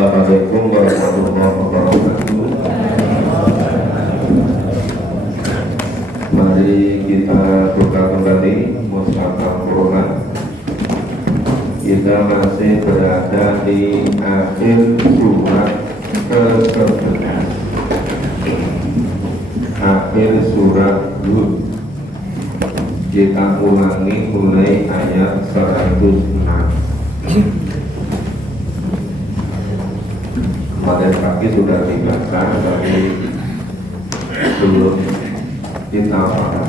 Assalamualaikum warahmatullahi wabarakatuh. Mari kita buka kembali mushaf Al-Quran. Kita masih berada di akhir surat ke-11, akhir surat Hud. Kita ulangi mulai ayat 106. Kemarin pagi sudah dibaca, tapi belum kita paham.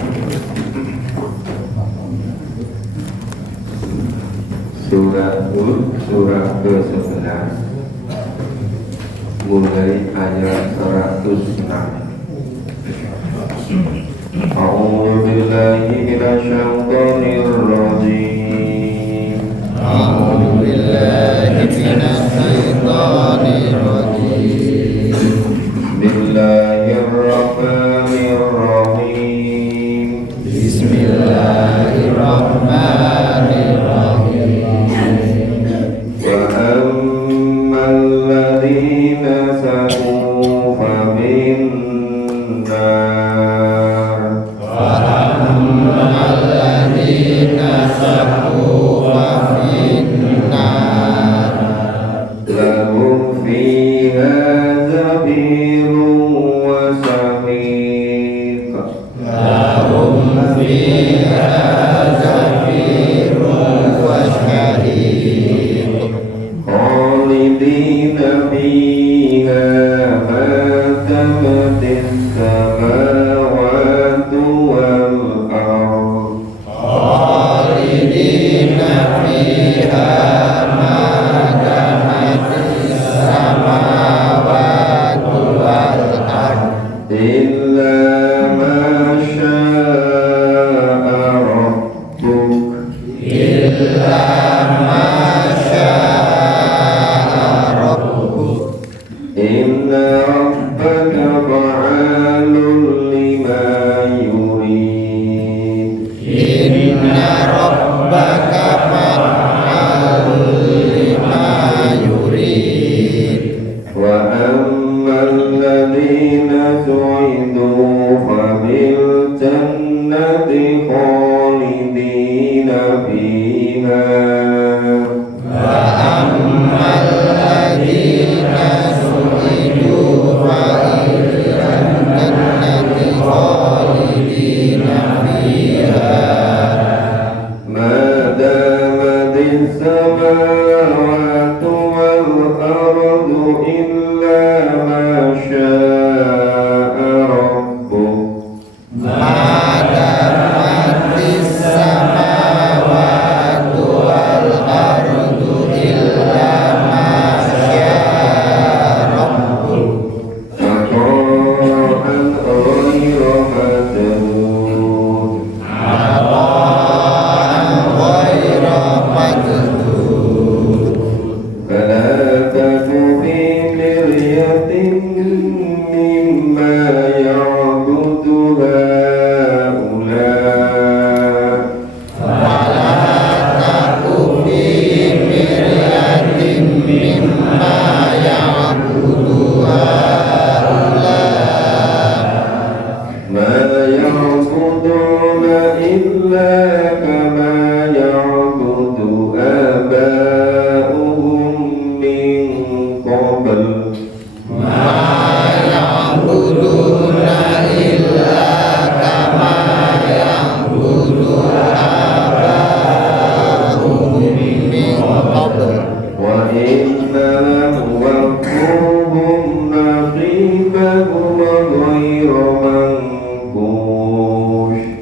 Surat Hud, surat ke-11, mulai ayat 106. A'udzu billahi minasyaitonir rajim. A'udzu billahi minasyaitonir rajim. Bismillahirrahmanirrahim. Bismillahirrahmanirrahim. Wa ammal ladzina saqu fa minna lahum fiha zafirun wa shahiq. Lahum fiha zafirun wa shahiq. Khalidina fiha ma tamatis samawati wal ardh. Khalidina fiha ma damatis samawati wal ardh Illa ma syaa rabbuk. illa ma syaa rabbuk. Inna rabbaka fa'alun lima yurid. Inna rabbaka fa'alun lima yurid. Wa ammal ladzina su'idu fa bil jannati khalidina fiha. Wa ammal ladzina su'idu fa'il jannati khalidina fiha. Ma damatis samawati wal ardu illa ma syaa rabbuk. Ma damatis samawati wal ardu illa ma syaa rabbuk. Ata'an ghayra majnun. Ata'an ghayra majdud. Fala taku fi miryatin mimma ya'budu haula'. Wala taku fi miryatin mimma ya'budu haula. Ma ya'buduna illa kama ya'budu aba'uhum min qabl. Ma ya'buduna illa kama ya'budu aba'uhum min qabl. Wa inna muwaffuhum nasibahum ghayra manqush.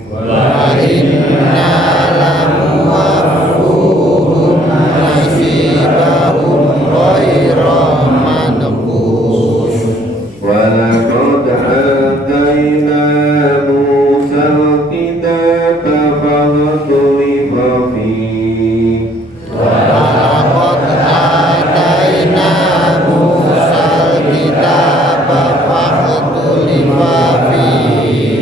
Wa inna lamuwaffuhum nasibahum ghayra manqush. Wa laqad atayna Musa al-kitaba fakhtulifa fihi. Wa laqad atayna Musal kitaba fakhtulifa fihi.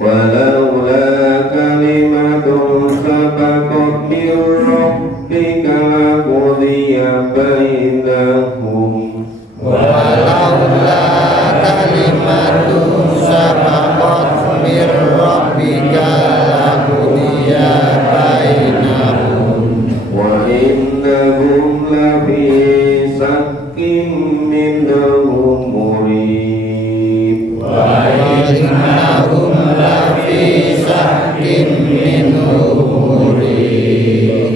Walaula kalimatun sabaqat min rabbika laqudiya bainahum laula kalimatun sabaqat mir rabbika laqudiya bainahum wa innahum lafi sakkim minhum murib wa innahum lafi sakkim minhum murib.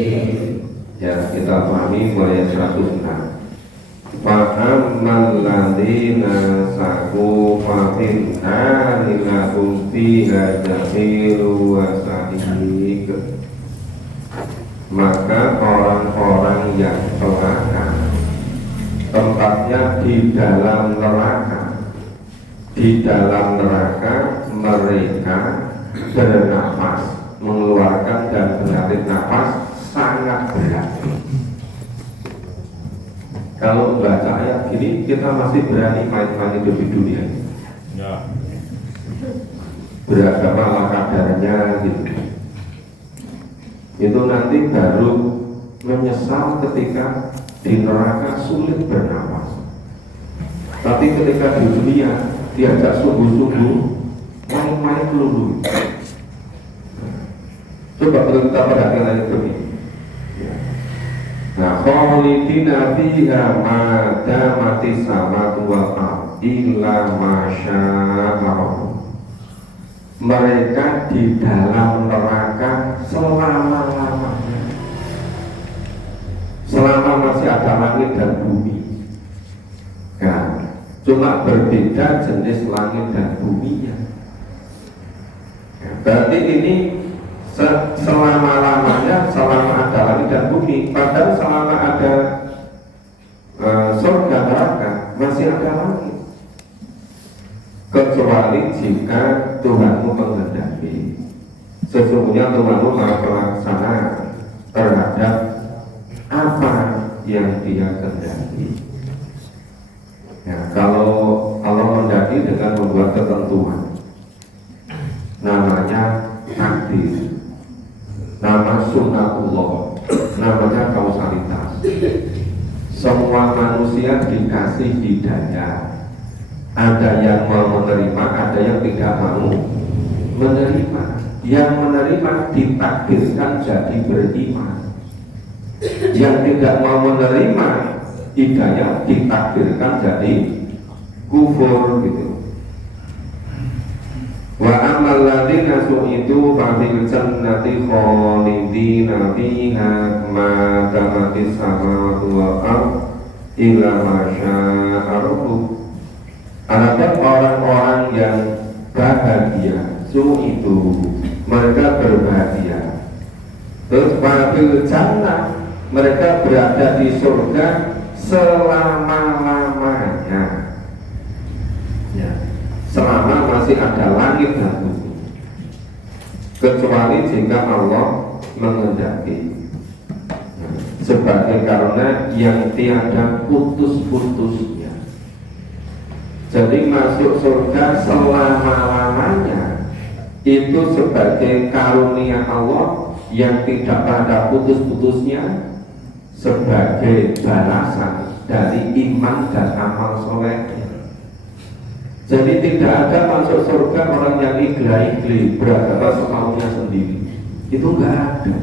Ya, kita pahami ayat 106. Fa'amman ladina saku fa'in lahum fiha zahiru wa sa'ik. Maka orang-orang yang celaka tempatnya di dalam neraka. Di dalam neraka mereka bernafas, mengeluarkan dan menarik nafas sangat berat. Kalau baca ayat gini kita masih berani main-main hidup di dunia. Ya. Beragama ala kadarnya gitu. Itu nanti baru menyesal ketika di neraka sulit bernafas. Tapi ketika di dunia diajak sungguh-sungguh main-main dulu. Coba kalau kita perhatikan ayat ini. Nah, khalidina fiha ma damati samawati wal ardi illa ma syaa. Mereka di dalam neraka selama-lamanya. Selama masih ada langit dan bumi. Nah, cuma berbeda jenis langit dan buminya. Berarti ini selama-lamanya, selama ada langit dan bumi. Padahal selama ada surga neraka masih ada langit, kecuali jika Tuhanmu menghendaki. Sesungguhnya Tuhanmu maha pelaksana terhadap apa yang Dia kehendaki. Ya, kalau Allah menghendaki dengan membuat ketentuan, namanya takdir, nama sunnatullah, namanya kausalitas. Semua manusia dikasih hidayah. Ada yang mau menerima, ada yang tidak mau menerima. Yang menerima ditakdirkan jadi beriman. Yang tidak mau menerima hidayah ditakdirkan jadi kufur gitu. Wa amal ladina su'idu fa'fil jannati khalidina fiha ma damatis samawati wal ard illa ma syaa rabbuk. Adapun orang-orang yang bahagia, su'idu, mereka berbahagia. Terus fa'fil jannah, mereka berada di surga selama-lamanya. Ya. Selama masih ada langit dan bumi, kecuali jika Allah menghendaki. Sebagai karena yang tiada putus-putusnya. Jadi masuk surga selama-lamanya itu sebagai karunia Allah yang tidak ada putus-putusnya, sebagai balasan dari iman dan amal soleh. Jadi tidak ada masuk surga orang yang ikhlas-ikhlas beragama semaunya sendiri. Itu enggak ada.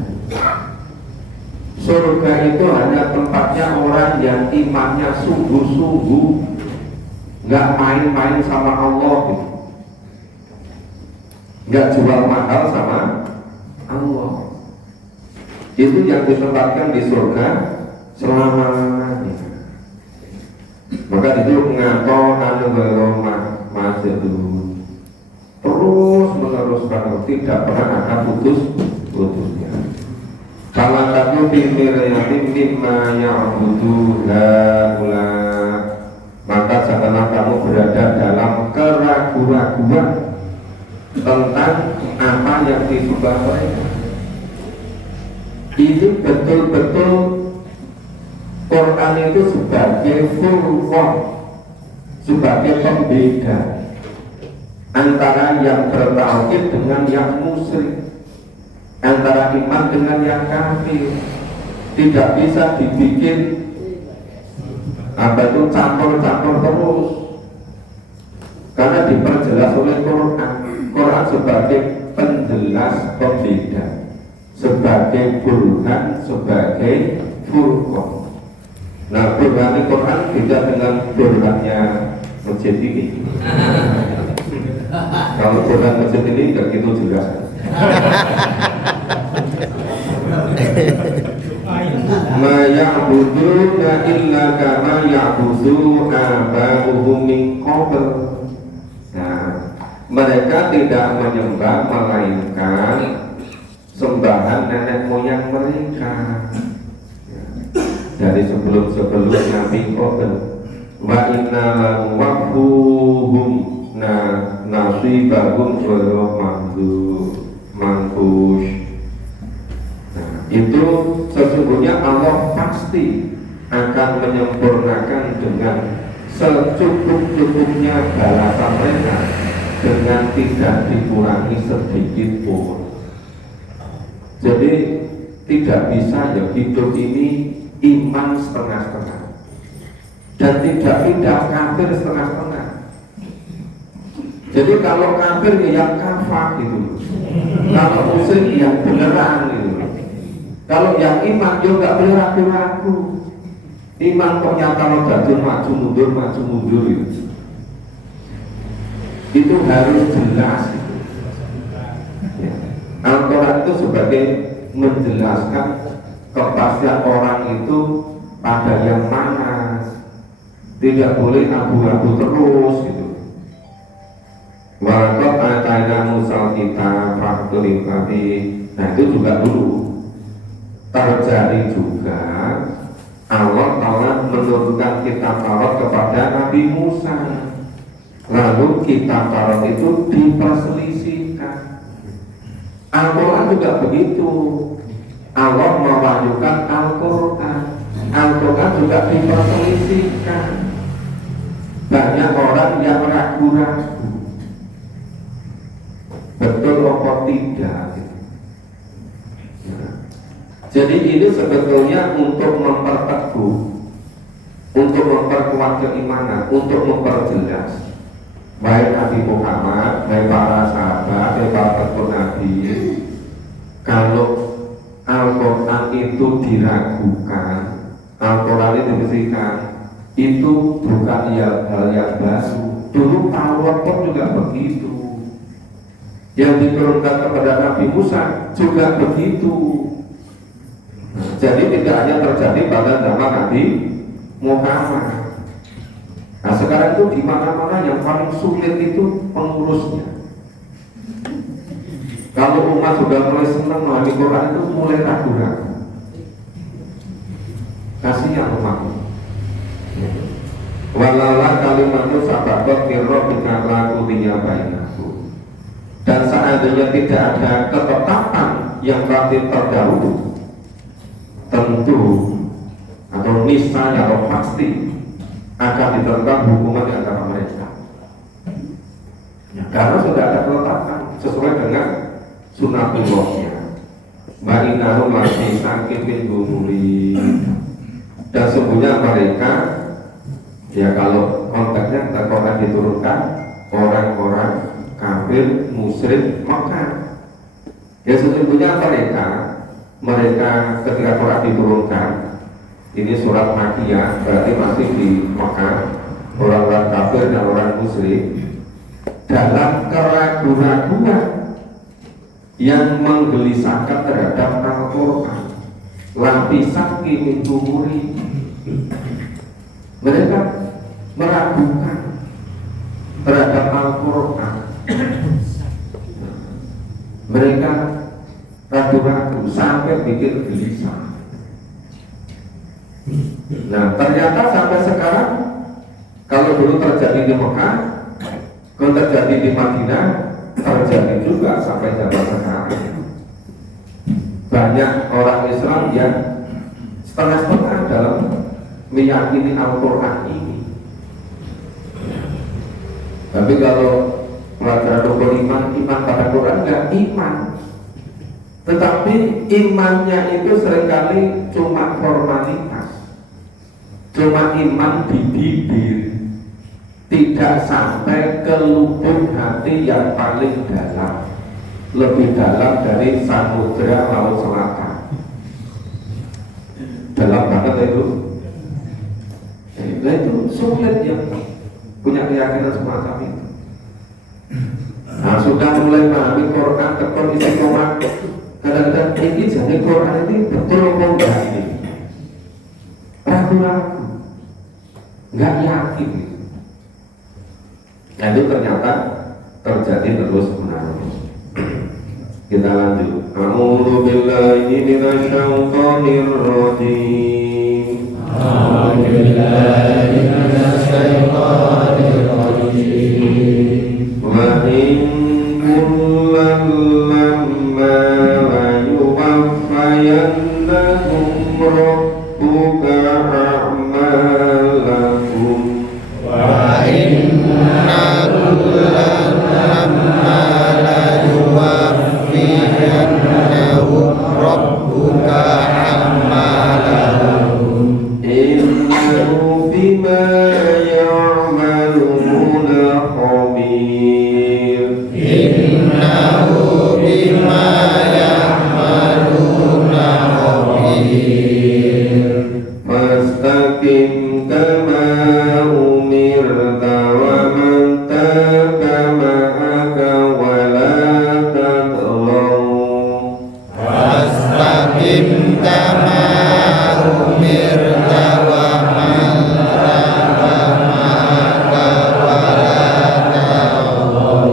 Surga itu hanya tempatnya orang yang imannya sungguh-sungguh, enggak main-main sama Allah gitu. Enggak jual mahal sama Allah. Itu yang ditempatkan di surga selama-lamanya. Maka itu ngato anu masjidun terus meneruskan, tidak pernah akan putusnya. Kalau kamu bimirayatim mimma ya'budu haula, maka janganlah kamu berada dalam keraguan-raguan tentang apa yang disembah mereka. Itu betul-betul Quran itu sebagai furqan, sebagai pembeda antara yang bertauhid dengan yang musyrik, antara iman dengan yang kafir. Tidak bisa dibikin apa itu campur-campur terus. karena diperjelas oleh Quran. Quran sebagai penjelas pembeda, sebagai burhan, sebagai furqan. Nah, burhan Quran beda dengan burhannya masjid ini. Kalau burhan masjid ini tidak gitu jelas. Ma ya'buduna illa kama ya'budu aba'uhum min qabl. Nah, mereka tidak menyembah melainkan sembahan nenek moyang mereka dari sebelum-sebelumnya min qabl. Wa inna lahu wafuhum nasibahum wa manfush. Itu sesungguhnya Allah pasti akan menyempurnakan dengan secukup-cukupnya balasan mereka dengan tidak dikurangi sedikit pun. Jadi tidak bisa ya hidup ini iman setengah-setengah dan tidak kafir setengah-setengah. Jadi kalau kafir ya yang kafir gitu, kalau musyrik yang beneran gitu. Kalau yang iman dia nggak boleh ragu-ragu. Iman kok nyata lo jadi maju mundur gitu. Itu harus jelas. Ya. Al-Quran itu sebagai menjelaskan kepastian orang itu pada yang mana, tidak boleh abu-abu terus gitu. Walaupun atayna Musa kita fakturin tadi, nah itu juga dulu terjadi juga Allah telah menurunkan kitab Taurat kepada Nabi Musa, lalu kitab Taurat itu diperselisihkan. Al-Quran juga begitu, Allah mewahyukan Al-Quran, Al-Quran juga diperselisihkan. Banyak orang yang ragu-ragu betul apa tidak. Jadi ini sebetulnya untuk memperteguh, untuk memperkuat keimanan, untuk memperjelas baik Nabi Muhammad, baik para sahabat, baik para penutur Nabi. Kalau Al-Quran itu diragukan, Al-Quran itu dibersihkan, itu bukan hal yang baru. Dulu Taurat pun juga begitu. Yang diturunkan kepada Nabi Musa juga begitu. Jadi tidak hanya terjadi pada zaman Nabi Muhammad. Nah sekarang itu di mana-mana yang paling sulit itu pengurusnya. Kalau umat sudah mulai senang memahami Quran itu mulai ragu-ragu. Kasihan umat. Walala kalimatu sabaqat rabbika laku bainahu. Dan seandainya tidak ada ketetapan yang berarti terdahulu, tentu atau niscaya atau pasti akan ditentukan hukuman di antara mereka. Ya, karena sudah ada ketetapan sesuai dengan sunatullahnya. Ma'inahum masih sakit bin gumuri. Dan sesungguhnya mereka, ya kalau konteksnya Quran diturunkan orang-orang kafir musyrik Mekah. Ya sesungguhnya mereka ketika Quran diturunkan, ini surat Makkiyah, berarti masih di Mekah, orang-orang kafir dan orang musyrik dalam keraguan-raguan yang menggelisahkan terhadap Al-Quran, lapisan min umuri. Mereka meragukan terhadap Al-Quran. Mereka ragu-ragu sampai bikin gelisah. Nah ternyata sampai sekarang, kalau dulu terjadi di Mekah, kalau terjadi di Madinah, terjadi juga sampai zaman sekarang. Banyak orang Islam yang setengah-setengah dalam meyakini Al-Quran ini. Tapi kalau pelajaran rukun iman pada Quran nggak iman. Tetapi imannya itu seringkali cuma formalitas, cuma iman di bibir, tidak sampai ke lubuk hati yang paling dalam, lebih dalam dari samudra laut selatan. Dalam banget itu. Nah itu sulit yang punya keyakinan semacam itu. Nah sudah mulai memahami Quran, tekon istiqomah. Kadang-kadang ini jadi Quran ini betul apa enggak ini? Ragu-ragu, nggak yakin. Nah itu ternyata terjadi terus menerus. Kita lanjut. A'udzu billahi minasyaitonir rajim. A'udzu billahi minasyaitonir rajim. Wa in kullal lamma la yuwaffayannahum rabbuka a'malakum. Wa inna kullal lamma la yuwaffiyannahum rabbuka a'malahum. Innahu bima ya'maluna khabir. Innahu bima ya'maluna khabir. Fastaqim kama umirta wa man taba ma'aka wa la tadlaw. Fastaqim kama umirta wa man taba ma'aka wa la taghlaw.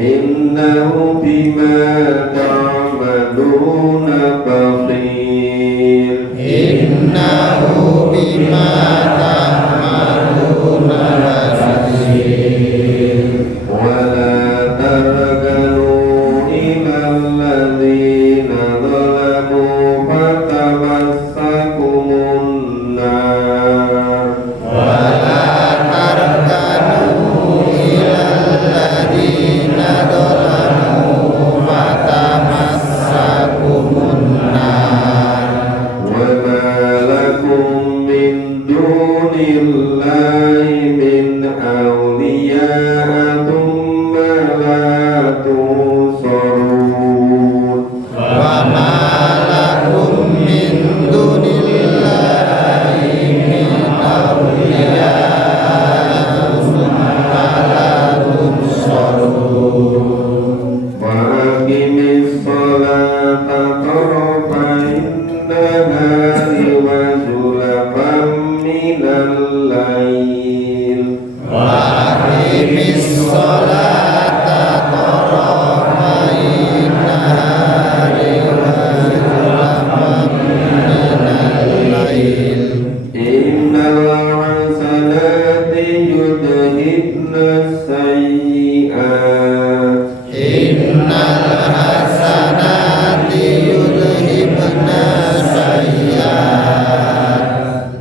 Innahu bima ta'maluna basir. Innahu bima ta'maluna basir. Wa la tarkanu ilal ladzina zalamu fatamassakumun nar. Wa la tarkanu ilal ladzina zalamu fatamassakumun nar. Wa ma lakum min dunillahi min awliya'a thumma la tunsarun. Wa ma lakum min dunillahi min awliya thumma la tunsarun. Wa aqimis sholata tarafain nahari wa zulfan minal lail. Wa aqimis sholata tarafain nahari wa zulfan minal lail. Innal hasanati yudhibna sayyi'at. Innal hasanati yudhibna sayyi'at.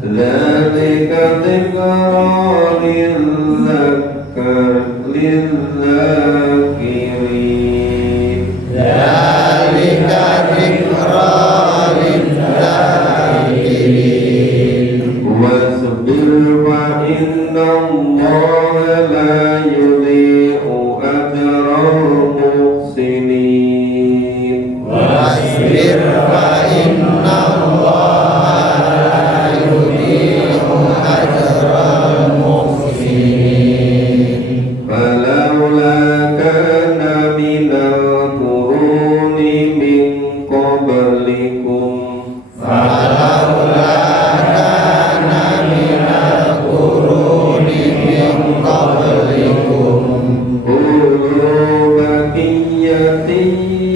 Dzalika dzikra lil-dzakirin. Dzalika dzikra lidzakirin. Wasbir fa innallaha la yudhi'u ajral muhsinin. Wasbir fa innallaha la yudhi'u ajral muhsinin. Falaula kana minal quruni min qablikum. Falaula kana minal quruni min qablikum Ulu baqiyatin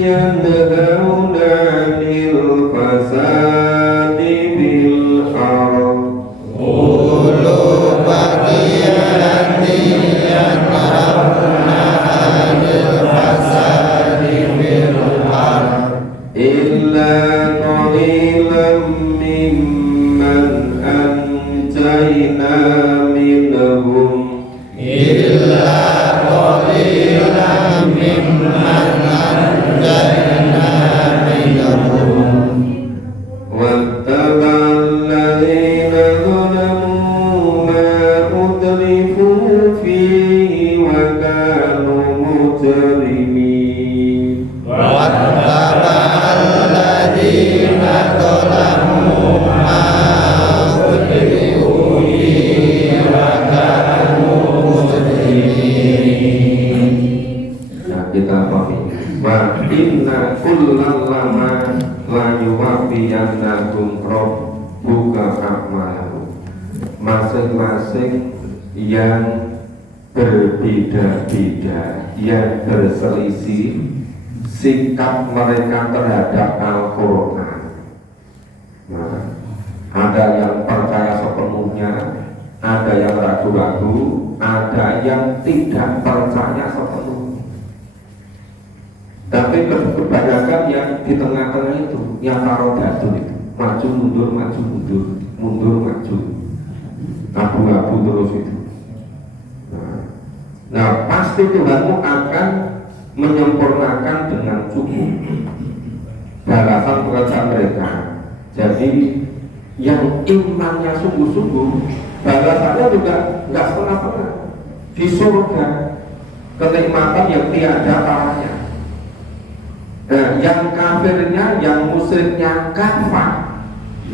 yanhauna 'anil fasadi bil ardh. ulu baqiyatin yanhauna 'anil fasadi fil ardh Illa qalilan mimman anjayna minhum. illa qalilan mimman anjayna minhum. واتبع الذين ظلموا ما أترفوا inna kullal lama la yuwafiyannakum rabbuka a'malahum. Masing-masing yang berbeda-beda, yang berselisih sikap mereka terhadap Al-Quran. Nah, ada yang percaya sepenuhnya, ada yang ragu-ragu, ada yang tidak percaya sepenuhnya. Tapi kebanyakan yang di tengah-tengah itu, yang tarodadun itu, maju mundur, maju mundur, mundur maju, abu-abu terus itu. Nah, pasti Tuhanmu akan menyempurnakan dengan cukup balasan pekerjaan mereka. Jadi yang imannya sungguh-sungguh, balasannya juga nggak setengah-setengah. Di surga kenikmatan yang tiada taranya. Nah, yang kafirnya, yang musyriknya kafir,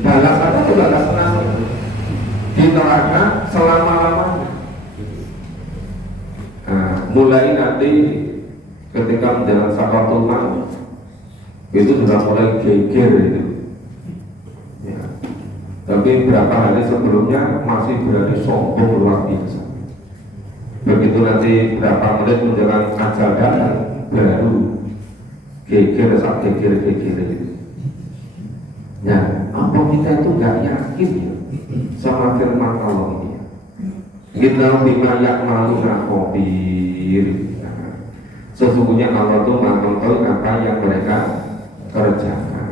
balasannya juga nggak setengah-setengah. Di neraka selama-lamanya. Nah, mulai nanti ketika menjalankan sakaratul maut itu sudah mulai geger itu. Ya. Tapi berapa hari sebelumnya masih berani sombong luar biasa. Begitu nanti berapa menit menjelang ajal datang baru geger itu. Ya, apa kita itu nggak yakin ya sama firman Allah ini? Kita bima yakmaluna khabir. Sesungguhnya Allah itu mengetahui apa yang mereka kerjakan.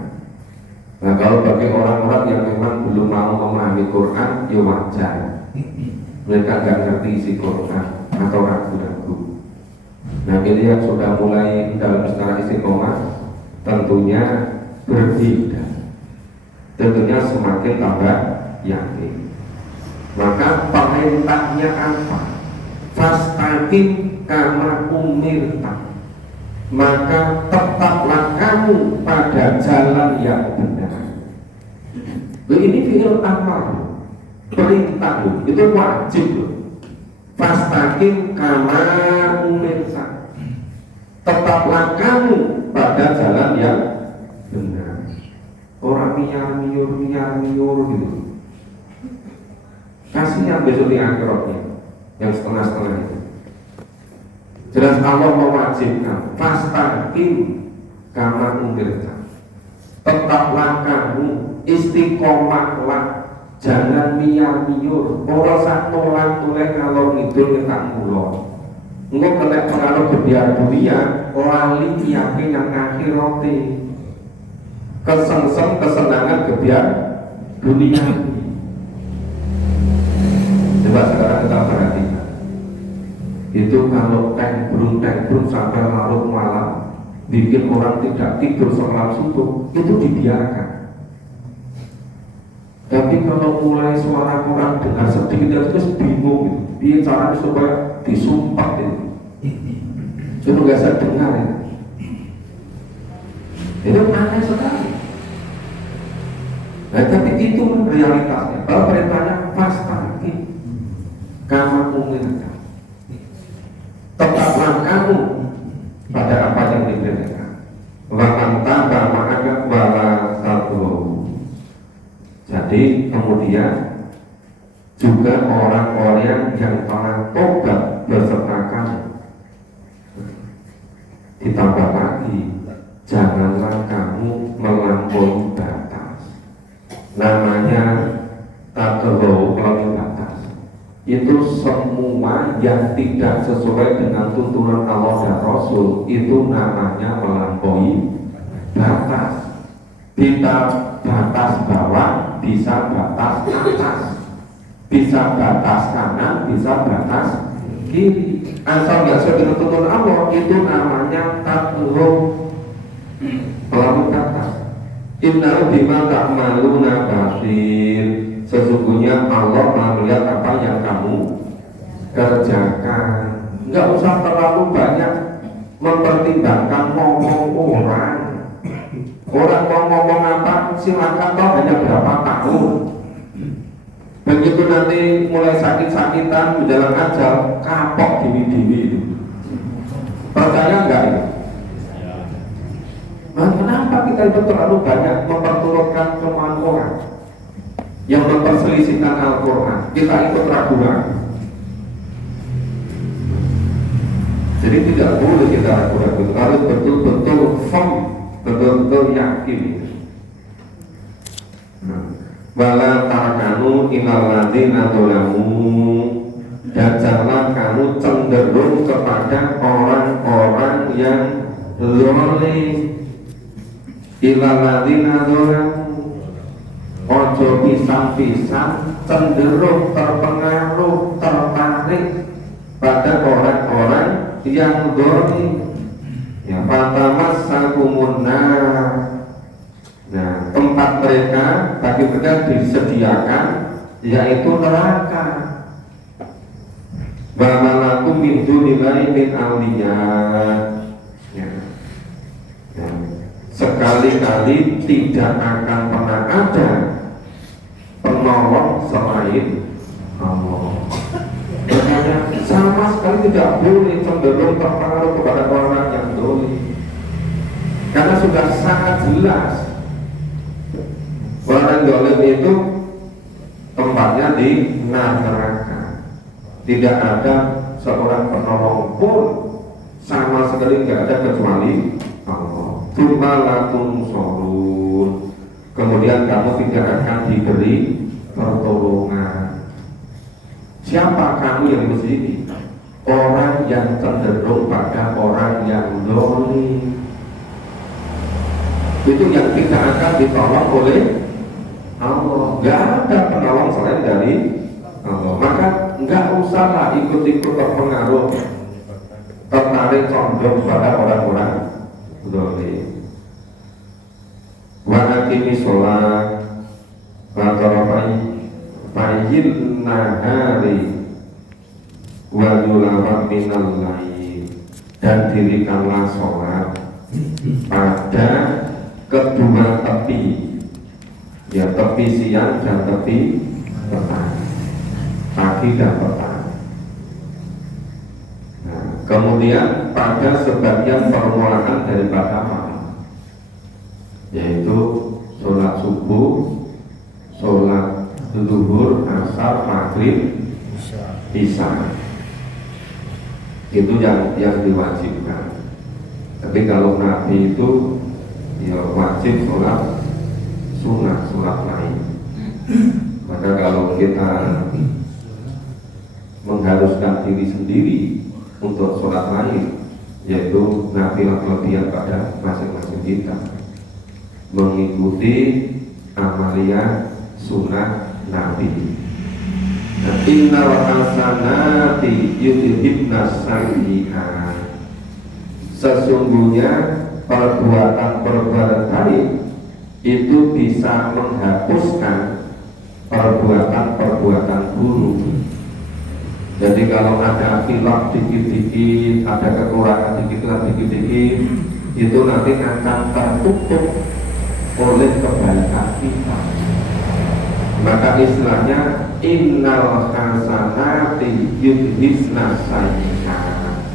Nah, kalau bagi orang-orang yang memang belum mau memahami Quran, ya wajar. Mereka nggak ngerti isi Quran atau ragu-ragu. Nah, ini yang sudah mulai dalam secara istiqomah tentunya berbeda. Tentunya semakin tambah yakin. Maka perintahnya apa? Fastaqim kama umirta. Maka tetaplah kamu pada jalan yang benar. Ini fi'il amar, perintah itu wajib. Fastaqim kama umirta. Tetaplah kamu pada jalan yang benar. Orang miyar-miyur gitu. Kasihan besok di akhiratnya yang setengah-setengah itu. Jelas Allah mewajibkan fastaqim kama umirta. Tetaplah kamu istiqomahlah, jangan miyar-miyur. Ora sak tolak-tolak ngalor ngidul ngetak mulon. Engko kena pengaruh gebiar dunia, lali yakin yang akhirate. Kesengsem kesenangan gebiar dunia. Coba sekarang kita perhatikan. Itu kalau tengbrung sampai larut malam, bikin orang tidak tidur sholat subuh, itu dibiarkan. Tapi kalau mulai suara orang dengar sedikit terus bingung, dia caranya supaya disumpah itu. Cuma nggak saya dengar itu. Itu aneh sekali. Nah, tapi itu realitasnya. Kalau perintahnya fastaqim kama umirta. Tetaplah kamu pada apa yang diperintahkan. Wa anta ma'aka wala satu. Jadi kemudian juga orang-orang yang telah tobat berserta kamu. Ditambah lagi, janganlah kamu melampaui batas. Namanya takarau melampaui batas. Itu semua yang tidak sesuai dengan tuntunan Allah dan Rasul, itu namanya melampaui batas. Bisa batas bawah, bisa batas atas, bisa batas kanan, bisa batas kiri. Asal nggak sesuai dengan tuntunan Allah, itu namanya takarau melampaui batas. Inna bima ta'maluna basir. Sesungguhnya Allah melihat apa yang kamu kerjakan. Nggak usah terlalu banyak mempertimbangkan ngomong orang. Orang mau ngomong apa silakan, toh hanya berapa tahun. Begitu nanti mulai sakit-sakitan menjelang ajal, kapok diwi-diwi itu. Percaya nggak itu? Nah, kenapa kita itu terlalu banyak memperturutkan kemauan orang yang memperselisihkan Al-Quran? Kita ikut ragu-ragu. Jadi tidak boleh kita ragu-ragu, harus betul-betul firm, betul-betul yakin. Wala tarkanu ilal ladzina dzalamu, dan jangan kamu cenderung kepada orang-orang yang zalim. Ilal ladzina dzalamu, ojo pisang-pisang cenderung terpengaruh, tertarik pada orang-orang yang zalim. Ya, fatamassakumun nar. Nah, tempat mereka bagi mereka disediakan yaitu neraka. Wa malakum min dunillahi min awliya. Ya. Ya. Sekali-kali tidak akan pernah ada penolong selain Allah. Makanya sama sekali tidak boleh cenderung terpengaruh kepada orang yang zalim, karena sudah sangat jelas orang zalim itu tempatnya di neraka. Tidak ada seorang penolong pun sama sekali tidak ada kecuali Allah. Tumalatun sorun. Kemudian kamu tidak akan diberi pertolongan. Siapa kamu yang di sini? Orang yang cenderung pada orang yang zalim. Itu yang tidak akan ditolong oleh Allah. Gak ada penolong selain dari Allah. Maka nggak usahlah ikut-ikut terpengaruh, tertarik condong pada orang-orang zalim. Wa aqimi sholat wa tarafai nahari wa zulama minal lail, dan dirikanlah sholat pada kedua tepi, ya tepi siang dan tepi petang, pagi dan petang. Nah, kemudian pada sebagian permulaan daripada malam, yaitu sholat subuh, sholat zuhur, asar, maghrib, isya. Itu yang diwajibkan. Tapi kalau Nabi itu ya wajib sholat sunnah, sholat lain. Maka kalau kita mengharuskan diri sendiri untuk sholat lain, yaitu nafilah kelebihan pada masing-masing kita, mengikuti amalia sunnah Nabi. Innal hasanati yudhibnas sayyi'at. Sesungguhnya perbuatan-perbuatan baik itu bisa menghapuskan perbuatan-perbuatan buruk. Jadi kalau ada khilaf dikit-dikit, ada kekurangan dikit-dikit, itu nanti akan tertutup oleh kebaikan kita. Maka istilahnya innal hasanati yudhibnas sayyi'at.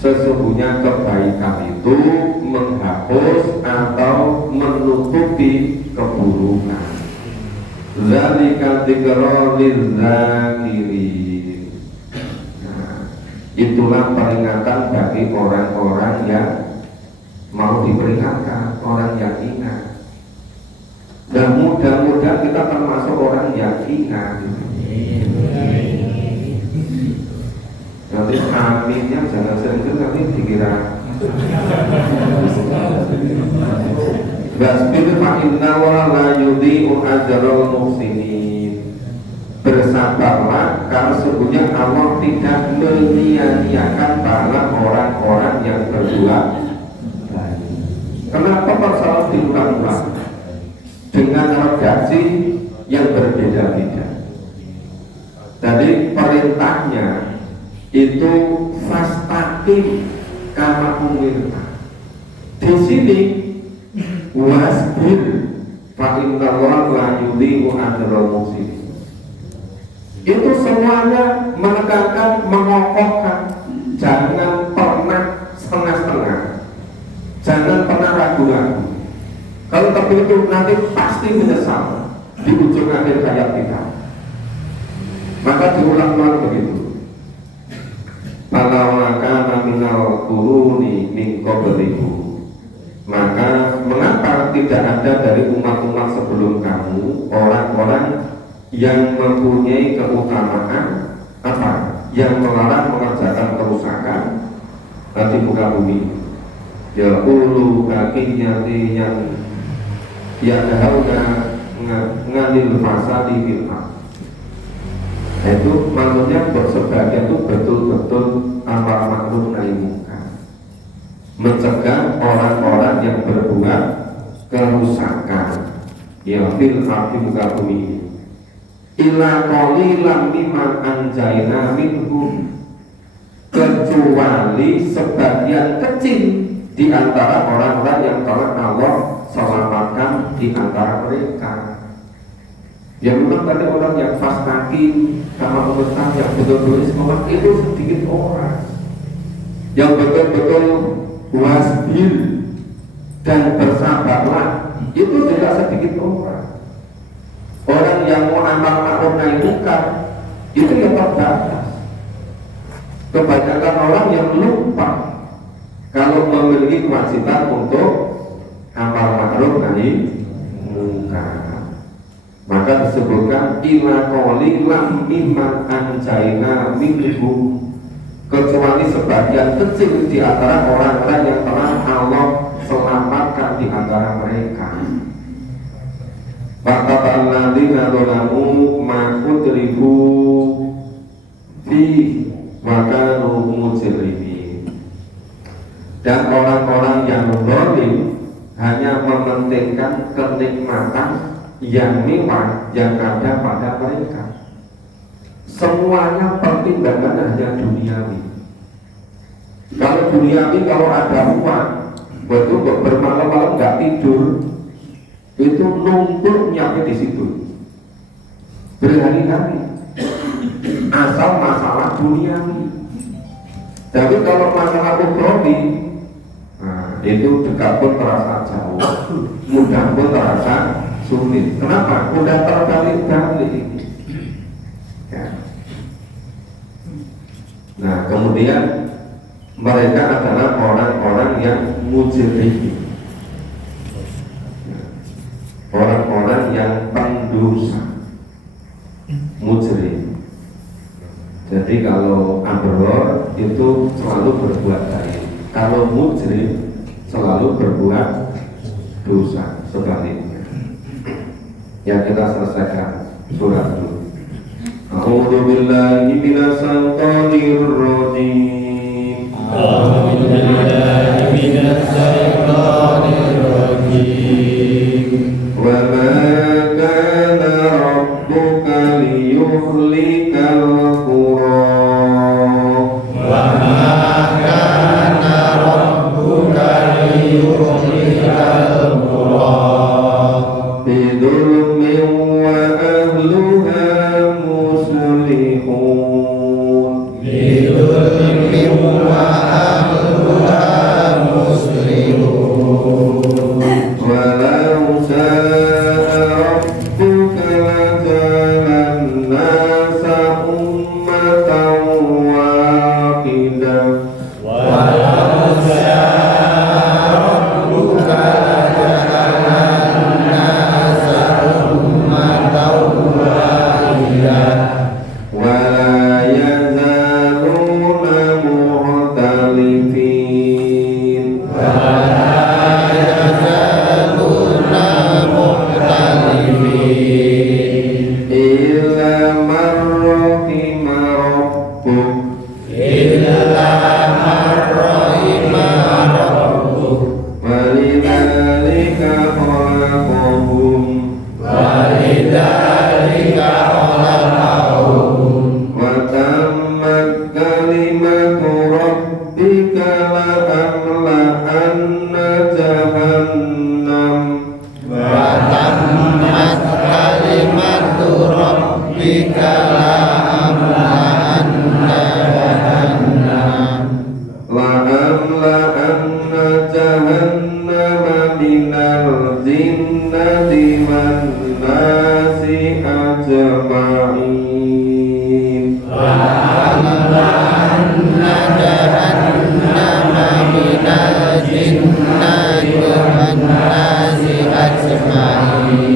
Sesungguhnya kebaikan itu menghapus atau menutupi keburukan. Zalika dzikra lil-dzakirin. Nah, itulah peringatan bagi orang-orang yang mau diperingatkan, orang yang ingat. Dan mudah-mudahan kita termasuk orang yang ingat. Nanti aminnya jangan sering-sering, nanti dikira Basbil fa'inna wa la yudhi'u ajral muhsinin. Bersabarlah karena sesungguhnya Allah tidak menyia-nyiakan pahala orang-orang yang berbuat baik. Kenapa masalah diulang-ulang dengan redaksi yang berbeda-beda? Jadi perintahnya itu fastaqim kama umirta. Di sini wasbir fa innallaha la yudhi'u ajral muhsinin. Itu semuanya menekankan, mengokohkan, jangan pernah setengah-setengah, jangan pernah ragu-ragu. itu nanti pasti menyesal di ujung akhir hayat kita. Maka diulang-ulang begitu. Kalau maka minal quruni min qablikum, maka mengapa tidak ada dari umat-umat sebelum kamu orang-orang yang mempunyai keutamaan apa? Yang melarang mengerjakan kerusakan di muka bumi. Ya ulu hakiyati yang hauna nganil fasadi fil ardh. Itu maksudnya sebagian itu betul-betul amar ma'ruf nahi munkar, mencegah orang-orang yang berbuat kerusakan ya fil ardh muka bumi. Ila qalilan mimman anjayna minhum, kecuali sebagian kecil di antara orang-orang yang telah Allah selamatkan di antara mereka. Ya memang tadi orang yang fastaqim sama pemerintah yang betul-betul istiqomah itu sedikit orang. Yang betul-betul wasbil dan bersabarlah itu juga sedikit orang. Orang yang mau amal ma'ruf nahi munkar itu yang terbatas. Kebanyakan orang yang lupa kalau memiliki kewajiban untuk amal ma'ruf nahi munkar. Maka disebutkan ila qalilan mimman anjayna minhum, kecuali sebagian kecil di antara orang-orang yang telah Allah selamatkan di antara mereka. Fatabal ladzina zalamu ma kudribu fi wa kanu mujrimin. Dan orang-orang yang zalim hanya mementingkan kenikmatan yang mewah yang ada pada mereka. Semuanya pertimbangan hanya duniawi. Kalau duniawi, kalau ada uang, betul bermalam-malam nggak tidur, itu numpuk nyampe di situ berhari-hari, asal masalah duniawi. Tapi kalau masalah ukhrawi, nah, itu dekat pun terasa jauh, mudah pun terasa sulit. Kenapa? Udah terbalik-balik ya. Nah kemudian mereka adalah orang-orang yang mujrim, orang-orang yang pendosa, mujrim. Jadi kalau abror itu selalu berbuat baik, kalau mujrim selalu berbuat dosa. Sebaliknya ya, kita selesaikan surat dulu. A'udzu billahi minasy syaithanir rajim. A'udzu billahi minasy syaithanir rajim. Wa ma kana rabbuka liyuhlikal qura. Wa ma kana rabbuka liyuhlikal qura rabbika la amla'anna la'amla'anna jahannama minal jinnati wan nasi ajma'in.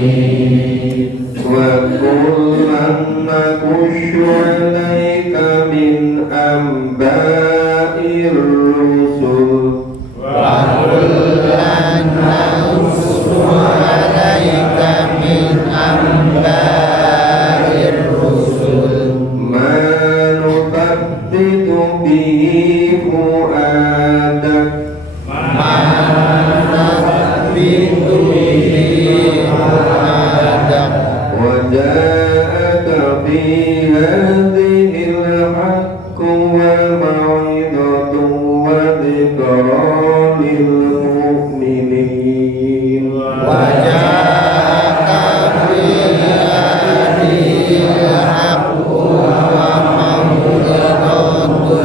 Wa kullan naqussu 'alaika min amba'ir rusul Wa kullan naqussu 'alaika min amba'ir rusul ma nutabbitu bihi fu'adak ma nabbitu bihi fu'adak wa ja'aka fi hadhil haqqu wa maw'idatu wa dhikra lil mu'minin wa ja'aka fi hadhil haqqu wa maw'idatu wa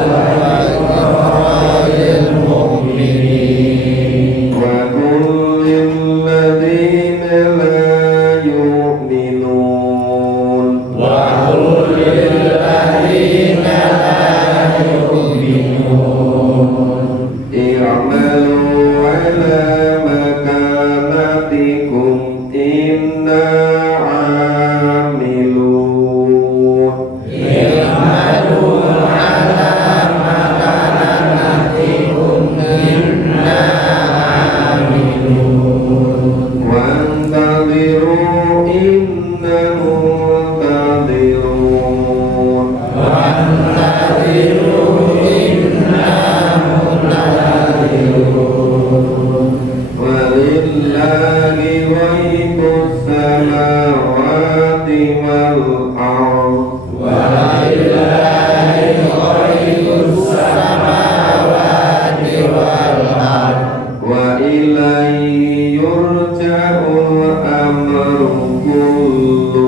dhikra lil mu'minin wa kullil ladzina la yu'minun wa qul lil ladzina la yu'minun i'malu 'ala makanatikum inna 'amilun i'malu 'ala makanatikum inna 'amilun wantadhiru inna muntadhirun wantadhiru inna muntadhirun walillahi ghaibus samawati wal ardh walillahi ghaibus samawati wal ardh wa ilayhi yurja'ul amru kullu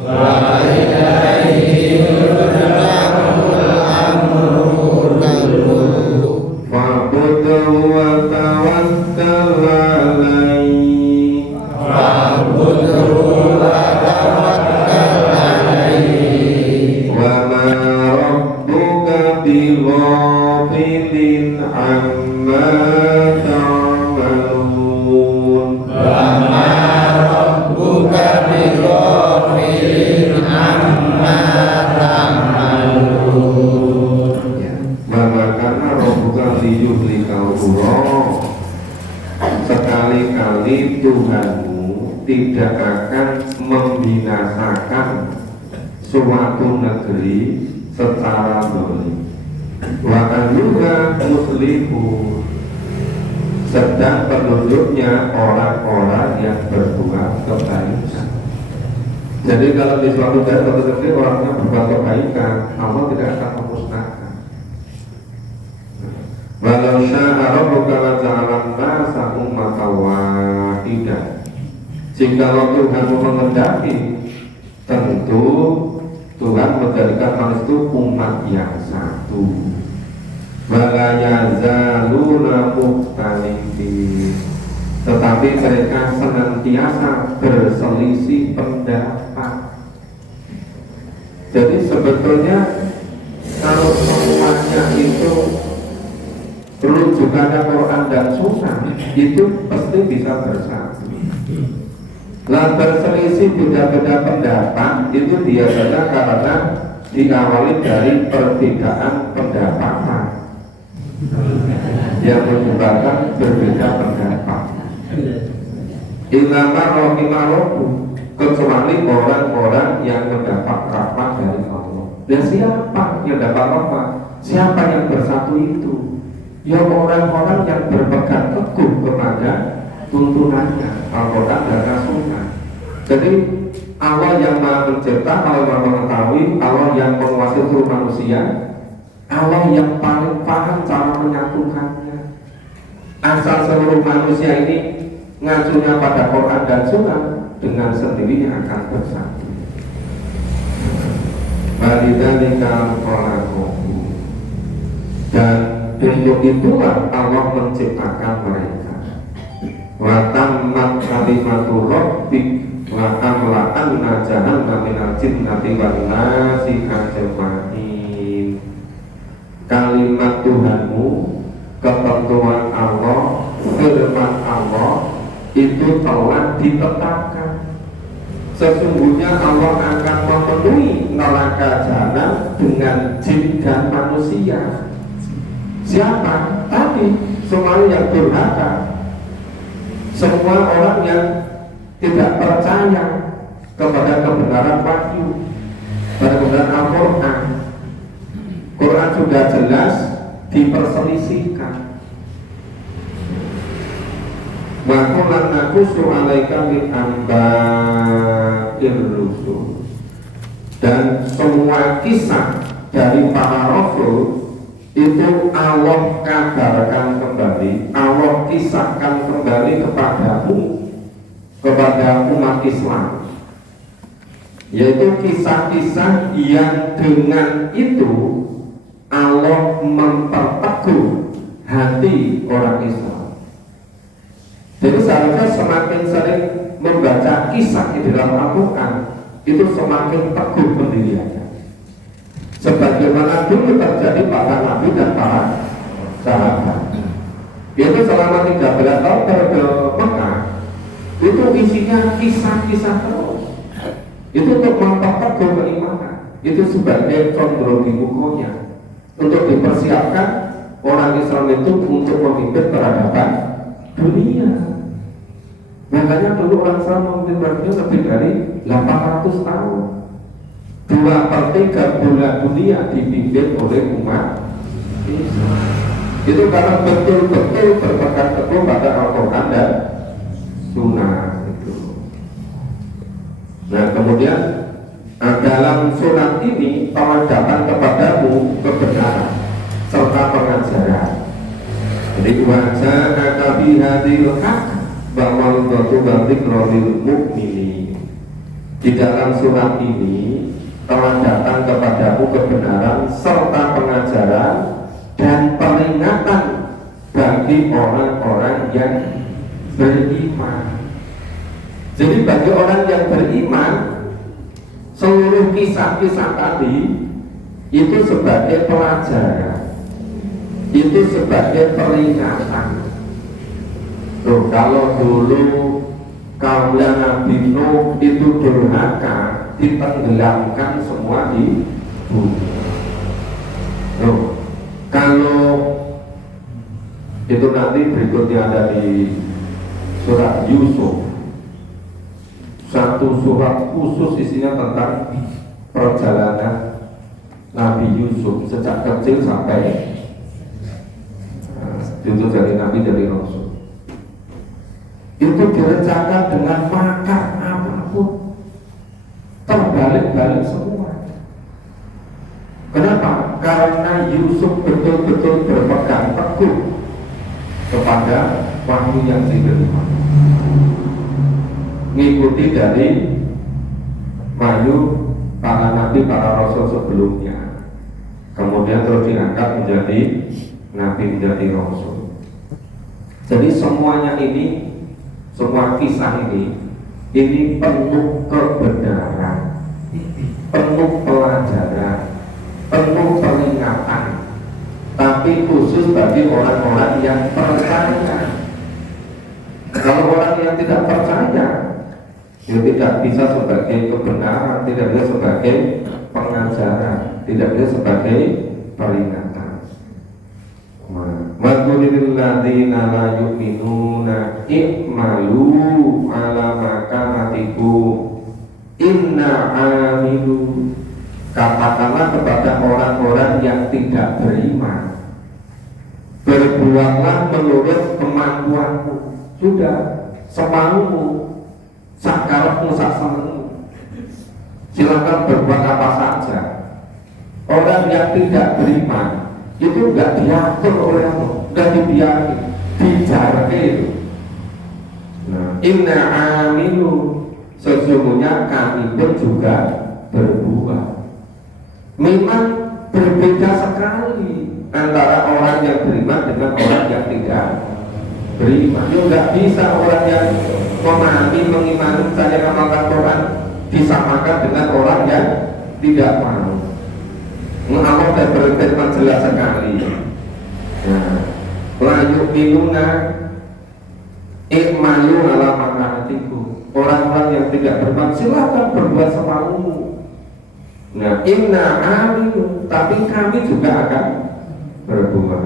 wa ilaihi yurja'ul amru kulluh fa'budhu wa tawakkal 'alaihi fa'budhu wa tawakkal 'alaihi wa ma rabbuka bighafilin 'amma ta'malun wa ma rabbuka bighafilin amma ta'malun Maka karena Rabbuka liyuhlikal qura, sekali-kali Tuhanmu tidak akan membinasakan suatu negeri secara zalim. Wa ayyuha muslimun, sedang penduduknya orang-orang yang berbuat kebaikan. Jadi kalau di suatu daerah atau negeri orangnya berbuat kebaikan, Allah tidak akan memusnahkan. Walau syaa rabbuka laja'alan nasa ummatan wahidah. Jika Tuhan menghendaki, tentu Tuhan menjadikan manusia itu umat yang satu. Wala yazaluna mukhtalifin, tetapi mereka senantiasa berselisih pendapat. Jadi sebetulnya kalau semuanya itu rujukannya Quran dan Sunnah, itu pasti bisa bersatu. Nah, berselisih beda-beda pendapat itu biasanya karena diawali dari perbedaan pendapatan yang menyebabkan berbeda pendapat. Ilama rohimarohu, kecuali orang-orang yang mendapat rahmat dari Allah. Dan siapa yang dapat rahmat? Siapa yang bersatu itu? Ya orang-orang yang berpegang teguh kepada tuntunannya Al-Quran dan Rasulnya. Jadi Allah yang Maha Pencipta, Allah yang mengetahui, Allah yang menguasai seluruh manusia, Allah yang paling paham cara menyatukannya. Asal seluruh manusia ini ngacunya pada Quran dan Sunnah, dengan sendirinya akan bersatu. Walidzalika khalaqahu, dan untuk itulah Allah menciptakan mereka. Wa tammat kalimatu rabbik wa amla'anna jahannama minal jinnati wan nasi ajma'in. ketentuan Allah, firman Allah itu telah ditetapkan. Sesungguhnya Allah akan memenuhi neraka jahanam dengan jin dan manusia. Siapa? Tadi semua yang durhaka, semua orang yang tidak percaya kepada kebenaran wahyu, pada kebenaran Al-Quran. Quran sudah jelas diperselisihkan. Wa qulan naqussu 'alaika min amba'ir rusul. Dan semua kisah dari para rasul itu Allah kabarkan kembali, Allah kisahkan kembali kepadamu, kepada umat Islam, yaitu kisah-kisah yang dengan itu Allah memperteguh hati orang Islam. Jadi seharusnya semakin sering membaca kisah di dalam Al-Quran itu semakin teguh pendiriannya, sebagaimana dulu terjadi pada Nabi dan para sahabat. Itu selama 13 tahun periode Mekah itu isinya kisah-kisah terus. Itu untuk memperteguh keimanan, itu sebagai condro di bukunya, untuk dipersiapkan orang Islam itu untuk memimpin peradaban dunia. Makanya dulu orang Islam memimpin dunia lebih dari 800 tahun. 2/3 bulan dunia dipimpin oleh umat Islam. Itu karena betul-betul berpegang teguh pada Al-Quran dan Sunnah itu. Nah kemudian dalam surat ini telah datang kepadamu kebenaran serta pengajaran. Jadi wajah akabi hadil haq bamal batu batik rodil mukmini. Di dalam surat ini telah datang kepadamu kebenaran serta pengajaran dan peringatan bagi orang-orang yang beriman. Jadi bagi orang yang beriman, seluruh kisah-kisah tadi itu sebagai pelajaran, itu sebagai peringatan. Loh, kalau dulu kaum Nabi Nuh itu durhaka, ditenggelamkan semua di bumi. Loh, kalau itu nanti berikutnya ada di surat Yusuf, satu surat khusus isinya tentang perjalanan Nabi Yusuf sejak kecil sampai itu dari Nabi, dari Rasul. Itu direncanakan dengan makar apapun, terbalik-balik semua. Kenapa? Karena Yusuf betul-betul berpegang teguh kepada wahyu yang diterima, mengikuti dari wahyu para nabi, para rasul sebelumnya, kemudian terus diangkat menjadi nabi, menjadi rasul. Jadi semuanya ini, semua kisah ini penuh kebenaran, penuh pelajaran, penuh peringatan, tapi khusus bagi orang-orang yang percaya. Kalau orang yang tidak percaya, dia tidak bisa sebagai kebenaran, tidak bisa sebagai pengajaran, tidak bisa sebagai peringatan. Wa qulil ladzina la yu'minuna i'malu ala ma kanatikum inna amilu. Katakanlah kepada orang-orang yang tidak beriman, berbuatlah menurut kemampuanmu. Sudah, semaumu, sakarepmu, saksenengmu. Silakan berbuat apa saja. Orang yang tidak beriman itu enggak diatur oleh Allah, enggak dibiarkan, dijarke. Nah, inna amilu, sesungguhnya kami pun juga berbuat. Memang berbeda sekali antara orang yang beriman dengan orang yang tidak beriman. Ya nggak bisa orang yang memahami, mengimani, percaya amalkan Quran disamakan dengan orang yang tidak mau. Allah dan berfirman jelas sekali. Nah, layu minuna ikmalu ala makanatiku. Orang-orang yang tidak beriman silakan berbuat semaumu. Nah, inna aminu, tapi kami juga akan berbuat.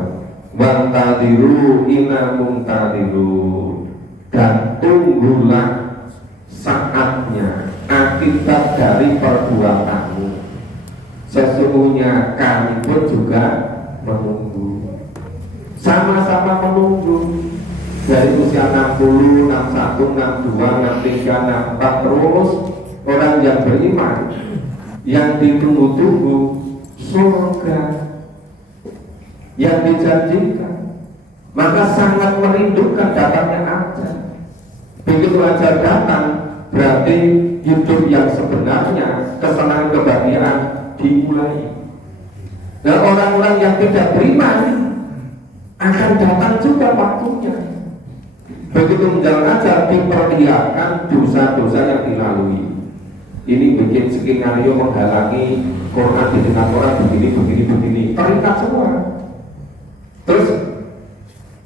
Wantadiru inna muntadiru, dan tunggulah saatnya akibat dari perbuatanmu. Sesungguhnya kami pun juga menunggu, sama-sama menunggu dari usia 60, 61, 62, 63, 64 terus. Orang yang beriman yang ditunggu-tunggu surga yang dijanjikan, maka sangat merindukan datangnya ajal. Begitu ajal datang, berarti hidup yang sebenarnya, kesenangan kebahagiaan dimulai. Dan orang-orang yang tidak beriman akan datang juga waktunya. Begitu menjalan ajal, diperlihatkan dosa-dosa yang dilalui. Ini bikin skenario menghalangi Quran di tengah orang begini, terikat semua. Terus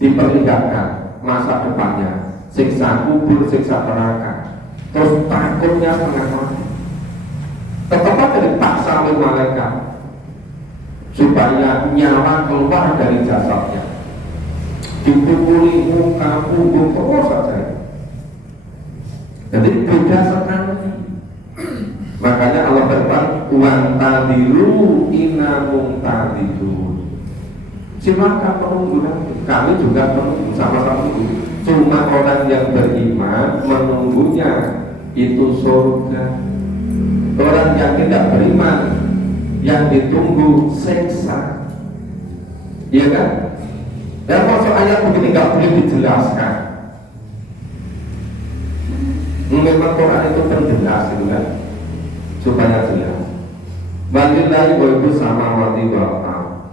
diperlihatkan masa depannya, siksa kubur, siksa neraka. Terus takutnya setengah mati. Tetap dipaksa oleh malaikat supaya nyawa keluar dari jasadnya, dipukuli muka, punggung, terus saja. Jadi beda sekali. Makanya Allah berfirman, "Wantadiru inna muntadidun." Silakan menunggu nanti. Kami juga menunggu, sama-sama menunggu. Cuma orang yang beriman menunggunya itu surga. Orang yang tidak beriman yang ditunggu siksa. Iya kan? Dan masuk ayat begini nggak boleh dijelaskan. Memang Quran itu penjelas itu kan, supaya jelas. Walillahi wa ibu samawati wal ardh.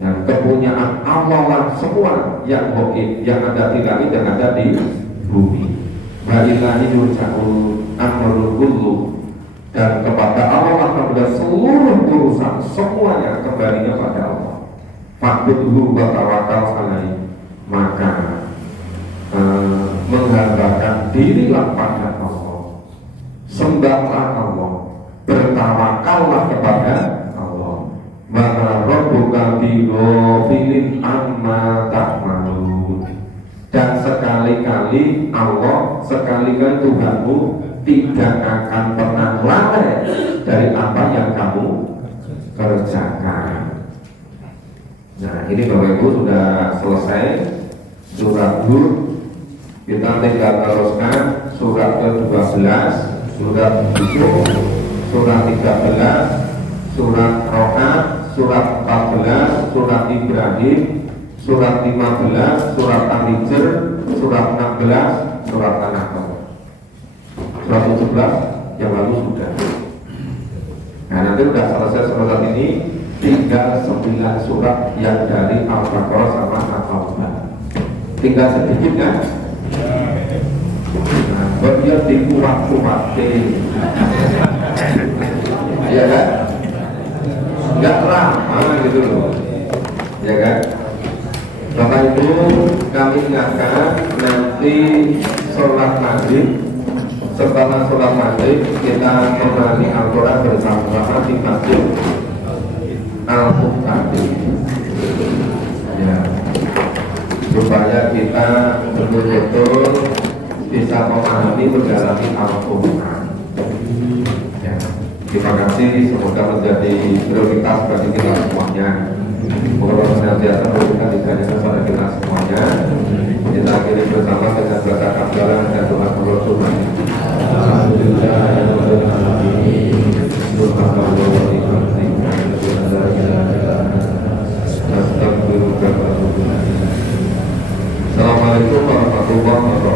Dan kepunyaan Allah lah semua yang gaib, yang ada di langit, yang ada di bumi. Walillahi yurja'ul amrul kullu. Dan kepada Allah lah kepada seluruh urusan, semuanya kembalinya pada Allah. Fa'budhu wa tawakkal alaihi. Maka menghambakan dirilah pada Allah, sembahlah Allah, bertawakallah kepada Allah. Maka rabbuka bighafilin amma ta'malun. Dan sekali-kali Allah, sekali-kali Tuhanmu tidak akan pernah lalai dari apa yang kamu kerjakan. Nah, ini Bapak Ibu sudah selesai surat Hud. Kita tinggal teruskan surat ke-12, surat 7, surat 13, surat Rohat, surat 14, surat Ibrahim, surat 15, surat An-Hijr, surat 16, surat An-Nahl. Surat 17 yang lalu sudah. Nah, nanti sudah selesai surat ini, tinggal 9 surat yang dari Al-Baqarah sama Al-Taubah. Tinggal sedikit kan? Nah, dia dikuat-kuatin, ya kan? Nggak lama gitu loh, ya kan? Bapak Ibu, kami ingatkan nanti sholat maghrib, setelah sholat maghrib kita kembali Al-Quran bersama-sama di masjid Al-Muqtadi, ya, supaya kita betul-betul bisa memahami mendalami Al-Quran. Ya, terima kasih, semoga menjadi prioritas bagi kita semuanya. Semoga senantiasa memberikan hidayah kepada kita semuanya. Kita akhiri bersama dengan baca kafalah dan doa Rasul. Alhamdulillah. Assalamualaikum warahmatullahi wabarakatuh.